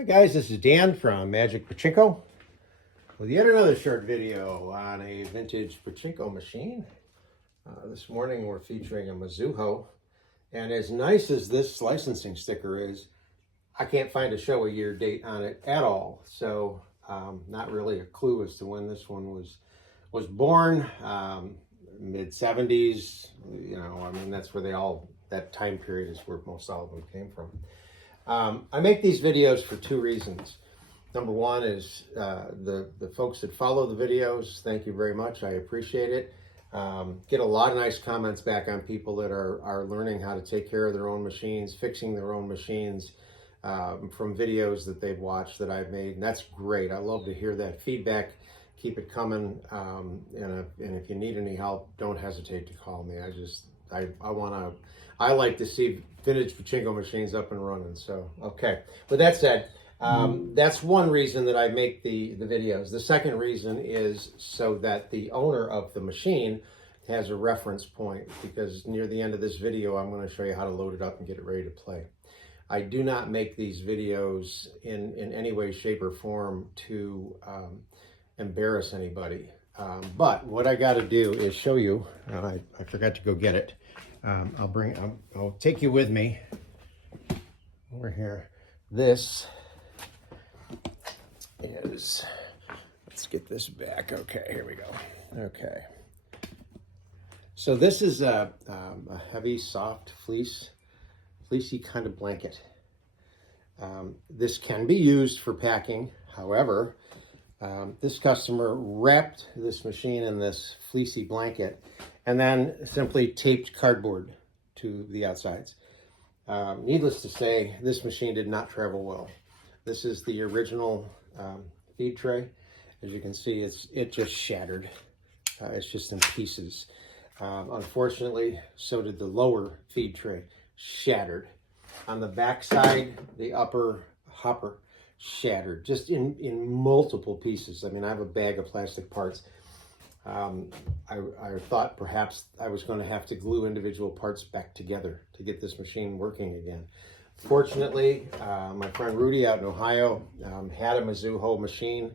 Hi guys, this is Dan from Magic Pachinko with yet another short video on a vintage pachinko machine. This morning we're featuring a Mizuho, and as nice as this licensing sticker is, I can't find a show a year date on it at all. So not really a clue as to when this one was born. Mid 70s, you know, I mean that's where that time period is where most all of them came from. I make these videos for two reasons. Number one is the folks that follow the videos, thank you very much. I appreciate it. Get a lot of nice comments back on people that are learning how to take care of their own machines, fixing their own machines from videos that they've watched that I've made. And that's great. I love to hear that feedback. Keep it coming. And if you need any help, don't hesitate to call me. I like to see vintage pachinko machines up and running. So, okay. With that said, that's one reason that I make the videos. The second reason is so that the owner of the machine has a reference point, because near the end of this video, I'm going to show you how to load it up and get it ready to play. I do not make these videos in any way, shape, or form to embarrass anybody. But what I got to do is show you, I forgot to go get it. I'll take you with me over here. This is, let's get this back. Okay, here we go. Okay. So this is a heavy, soft fleecy kind of blanket. This can be used for packing. However, this customer wrapped this machine in this fleecy blanket and then simply taped cardboard to the outsides. Needless to say, this machine did not travel well. This is the original feed tray. As you can see, it just shattered. It's just in pieces. Unfortunately, so did the lower feed tray, shattered. On the back side, the upper hopper shattered, just in multiple pieces. I mean, I have a bag of plastic parts. I thought perhaps I was going to have to glue individual parts back together to get this machine working again. Fortunately, my friend Rudy out in Ohio had a Mizuho machine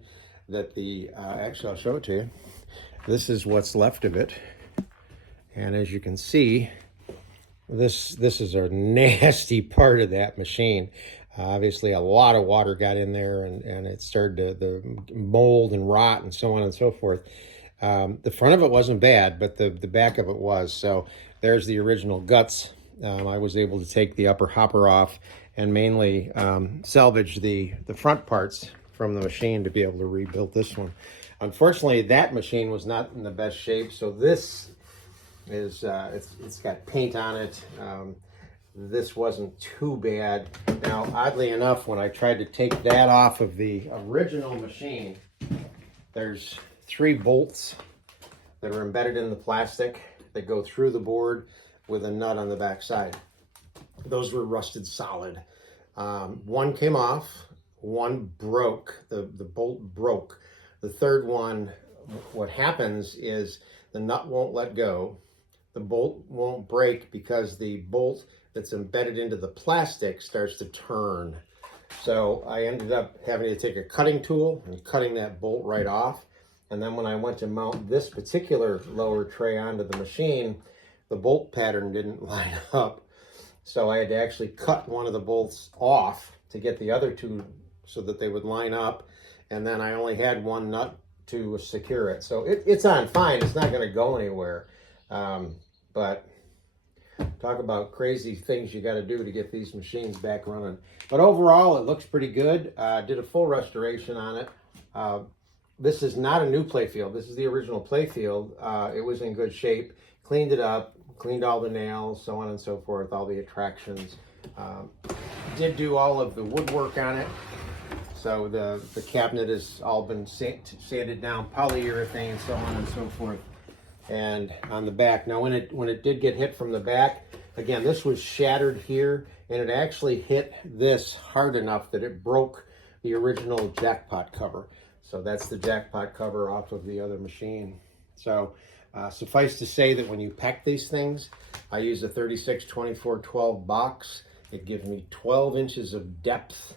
that actually I'll show it to you. This is what's left of it. And as you can see, this is a nasty part of that machine. Obviously, a lot of water got in there and it started to mold and rot and so on and so forth. The front of it wasn't bad, but the back of it was. So there's the original guts. I was able to take the upper hopper off and mainly salvage the front parts from the machine to be able to rebuild this one. Unfortunately, that machine was not in the best shape, so this is it's got paint on it. This wasn't too bad. Now, oddly enough, when I tried to take that off of the original machine, there's 3 bolts that are embedded in the plastic that go through the board with a nut on the back side. Those were rusted solid. One came off, one broke, the bolt broke. The third one, what happens is the nut won't let go. The bolt won't break because the bolt that's embedded into the plastic starts to turn. So I ended up having to take a cutting tool and cutting that bolt right off. And then when I went to mount this particular lower tray onto the machine, the bolt pattern didn't line up. So I had to actually cut one of the bolts off to get the other 2 so that they would line up. And then I only had one nut to secure it. So it's on fine. It's not going to go anywhere. But talk about crazy things you got to do to get these machines back running. But overall, it looks pretty good. Did a full restoration on it. This is not a new playfield. This is the original playfield. It was in good shape. Cleaned it up, cleaned all the nails, so on and so forth, all the attractions. Did do all of the woodwork on it. So the cabinet has all been sanded down, polyurethane, and so on and so forth. And on the back, now when it did get hit from the back, again, this was shattered here, and it actually hit this hard enough that it broke the original jackpot cover. So that's the jackpot cover off of the other machine. So suffice to say that when you pack these things, I use a 36-24-12 box. It gives me 12 inches of depth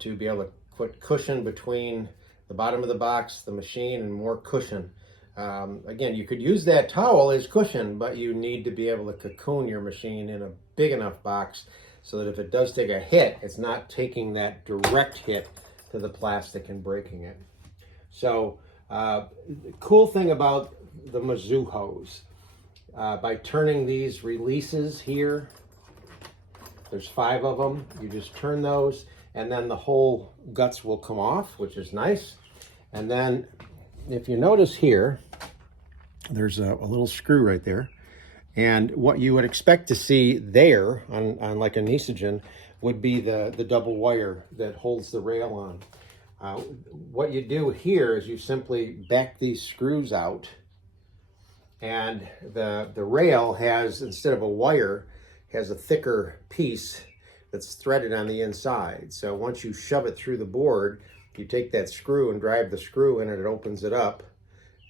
to be able to put cushion between the bottom of the box, the machine, and more cushion. Again, you could use that towel as cushion, but you need to be able to cocoon your machine in a big enough box so that if it does take a hit, it's not taking that direct hit to the plastic and breaking it. So the cool thing about the Mizuhos, by turning these releases here, there's 5 of them, you just turn those and then the whole guts will come off, which is nice. And then if you notice here, there's a little screw right there. And what you would expect to see there on like a Nisogen would be the double wire that holds the rail on. What you do here is you simply back these screws out, and the rail has, instead of a wire, has a thicker piece that's threaded on the inside. So once you shove it through the board, you take that screw and drive the screw in and it opens it up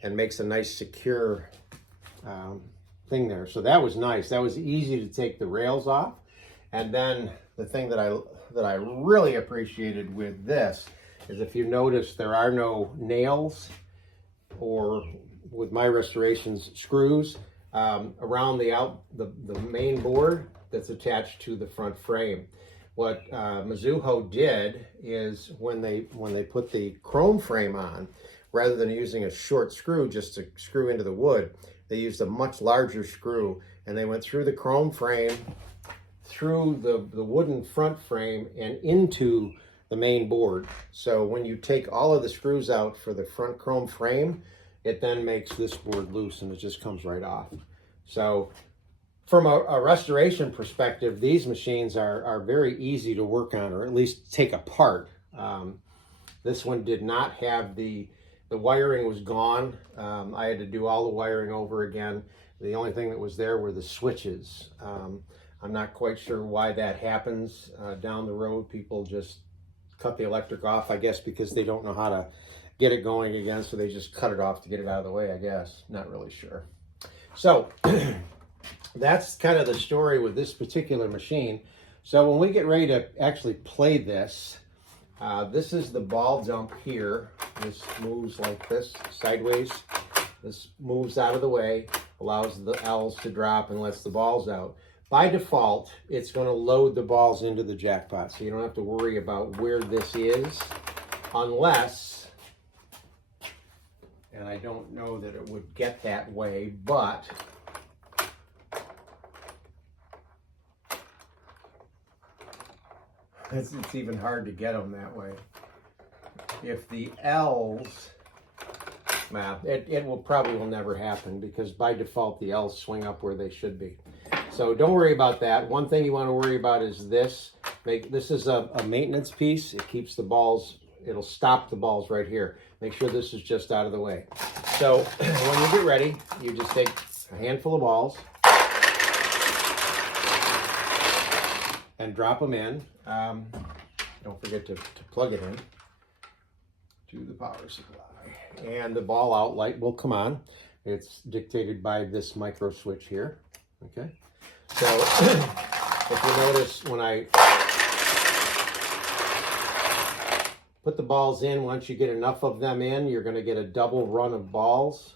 and makes a nice secure thing there. So that was nice. That was easy to take the rails off. And then the thing that I really appreciated with this is, if you notice, there are no nails, or with my restorations, screws around the main board that's attached to the front frame. What Mizuho did is, when they put the chrome frame on, rather than using a short screw just to screw into the wood, they used a much larger screw, and they went through the chrome frame, through the wooden front frame, and into the main board. So when you take all of the screws out for the front chrome frame, it then makes this board loose and it just comes right off. So from a restoration perspective, these machines are very easy to work on, or at least take apart. This one did not have the wiring was gone. I had to do all the wiring over again. The only thing that was there were the switches. I'm not quite sure why that happens. Down the road, people just cut the electric off, I guess, because they don't know how to get it going again, so they just cut it off to get it out of the way, I guess. Not really sure. So that's kind of the story with this particular machine. So when we get ready to actually play this, this is the ball dump here. This moves like this, sideways. This moves out of the way, allows the L's to drop and lets the balls out. By default, it's going to load the balls into the jackpot, so you don't have to worry about where this is, unless, and I don't know that it would get that way, but it's even hard to get them that way. If the L's, well, it will probably never happen, because by default the L's swing up where they should be. So don't worry about that. One thing you want to worry about is this. This is a maintenance piece. It keeps the balls, it'll stop the balls right here. Make sure this is just out of the way. So when you get ready, you just take a handful of balls and drop them in. Don't forget to plug it in to the power supply. And the ball out light will come on. It's dictated by this micro switch here. Okay. So if you notice, when I put the balls in, once you get enough of them in, you're going to get a double run of balls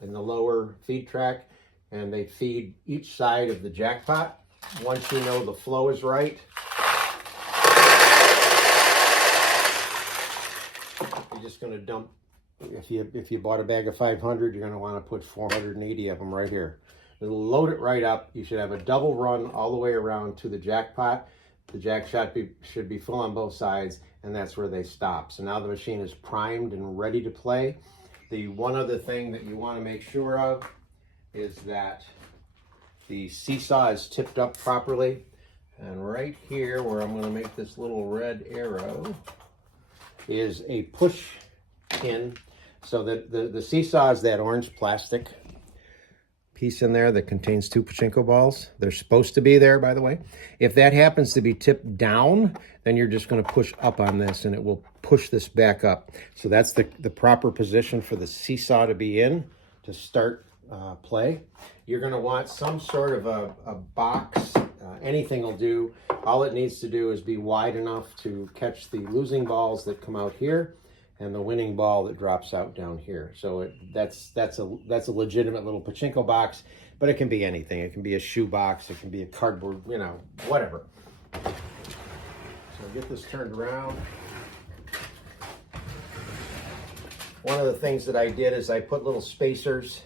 in the lower feed track, and they feed each side of the jackpot. Once you know the flow is right, you're just going to dump. If you bought a bag of 500, you're going to want to put 480 of them right here. It'll load it right up. You should have a double run all the way around to the jackpot. The jack shot should be full on both sides, and that's where they stop. So now the machine is primed and ready to play. The one other thing that you want to make sure of is that the seesaw is tipped up properly. And right here, where I'm going to make this little red arrow, is a push pin. So that the seesaw is that orange plastic piece in there that contains 2 pachinko balls. They're supposed to be there, by the way. If that happens to be tipped down, then you're just going to push up on this and it will push this back up. So that's the proper position for the seesaw to be in to start play. You're going to want some sort of a box. Anything will do. All it needs to do is be wide enough to catch the losing balls that come out here and the winning ball that drops out down here. So that's a legitimate little pachinko box, but it can be anything. It can be a shoe box, it can be a cardboard, you know, whatever. So get this turned around. One of the things that I did is I put little spacers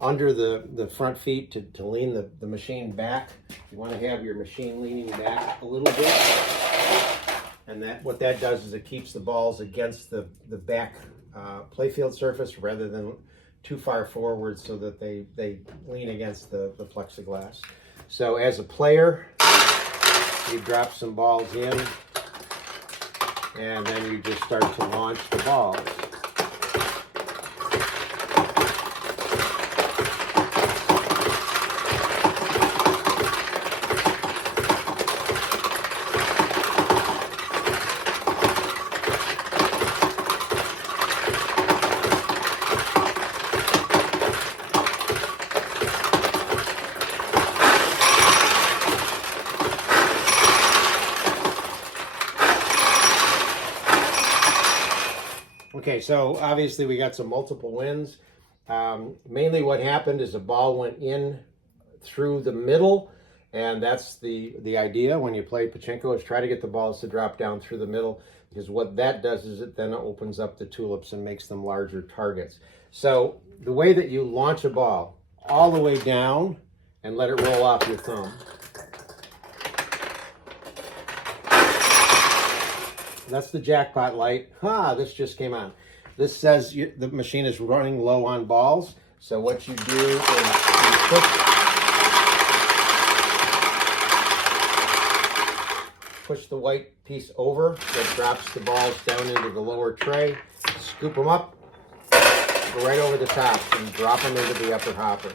under the front feet to lean the machine back. You want to have your machine leaning back a little bit. And what that does is it keeps the balls against the back playfield surface rather than too far forward, so that they lean against the plexiglass. So as a player, you drop some balls in, and then you just start to launch the balls. Okay, so obviously we got some multiple wins. Mainly what happened is the ball went in through the middle, and that's the idea when you play pachinko, is try to get the balls to drop down through the middle, because what that does is it then opens up the tulips and makes them larger targets. So the way that you launch a ball, all the way down and let it roll off your thumb. That's the jackpot light. This just came on. This says the machine is running low on balls. So what you do is you push the white piece over. That drops the balls down into the lower tray. Scoop them up, go right over the top, and drop them into the upper hopper.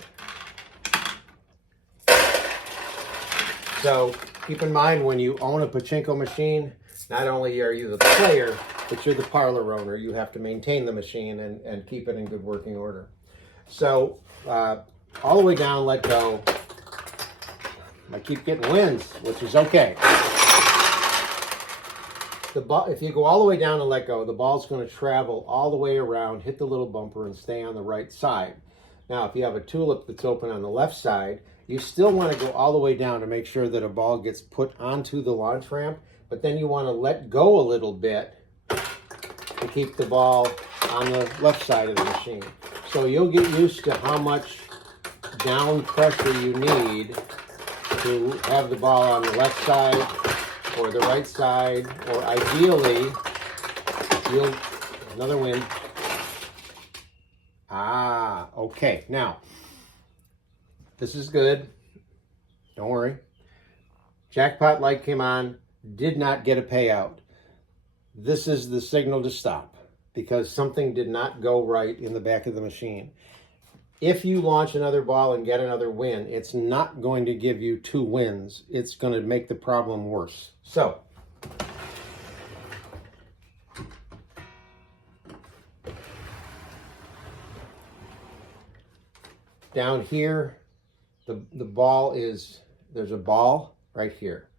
So keep in mind, when you own a pachinko machine, not only are you the player, but you're the parlor owner. You have to maintain the machine and keep it in good working order. So all the way down, let go. I keep getting wins, which is okay. If you go all the way down and let go, the ball's going to travel all the way around, hit the little bumper, and stay on the right side. Now, if you have a tulip that's open on the left side, you still want to go all the way down to make sure that a ball gets put onto the launch ramp, but then you want to let go a little bit to keep the ball on the left side of the machine. So you'll get used to how much down pressure you need to have the ball on the left side or the right side, or ideally, another win. Okay, now, this is good. Don't worry. Jackpot light came on, did not get a payout. This is the signal to stop, because something did not go right in the back of the machine. If you launch another ball and get another win, it's not going to give you 2 wins. It's going to make the problem worse. So, down here, the ball is, there's a ball right here.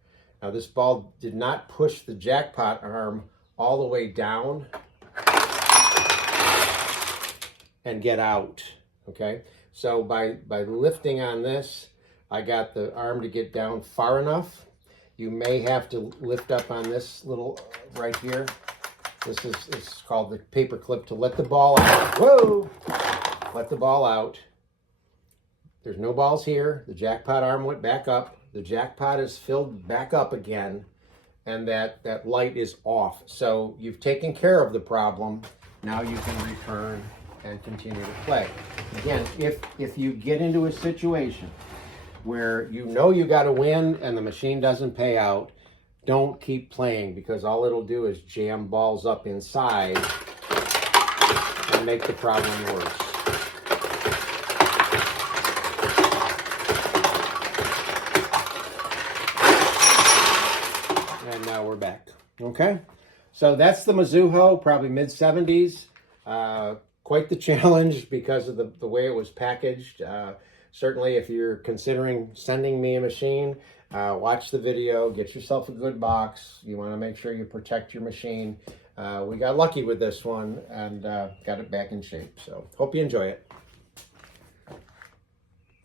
Now this ball did not push the jackpot arm all the way down and get out, okay? So by lifting on this, I got the arm to get down far enough. You may have to lift up on this little right here. This is, it's called the paper clip, to let the ball out. Whoa! Let the ball out. There's no balls here. The jackpot arm went back up. The jackpot is filled back up again, and that light is off. So you've taken care of the problem. Now you can return and continue to play. Again, if you get into a situation where you know you got to win and the machine doesn't pay out, don't keep playing, because all it'll do is jam balls up inside and make the problem worse. And now we're back. Okay, so that's the Mizuho, probably mid-70s. Quite the challenge because of the way it was packaged. Certainly, if you're considering sending me a machine, watch the video, get yourself a good box. You want to make sure you protect your machine. We got lucky with this one and got it back in shape. So hope you enjoy it.